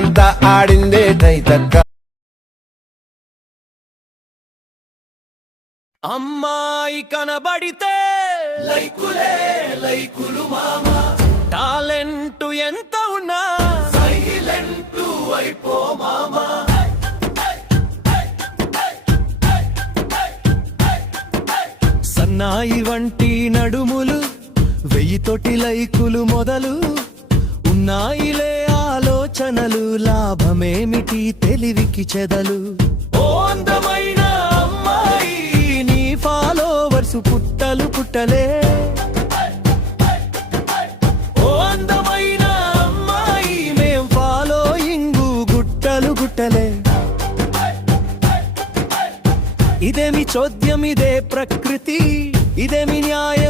రాత్రంతా ఆడిందే తైతక్క. అమ్మాయి కనబడితే లైకులే లైకులు మామా, టాలెంట్ ఎంత ఉన్నా సైలెంట్ అయిపో మామా. సన్నాయి వంటి నడుములు, 1000 లైకులు మొదలు, ఉన్నాయిలే ఆలోచనలు, లాభమేమిటి తెలివికి చెదలు. ఓ అందమైన అమ్మాయి, నీ ఫాలోవర్స్ పుట్టలు పుట్టలే. ఓ అందమైన అమ్మాయి, మేం ఫాలోయింగు గుట్టలు గుట్టలే. ఇదేమి చోద్యం, ఇదే ప్రకృతి, ఇదేమి న్యాయం,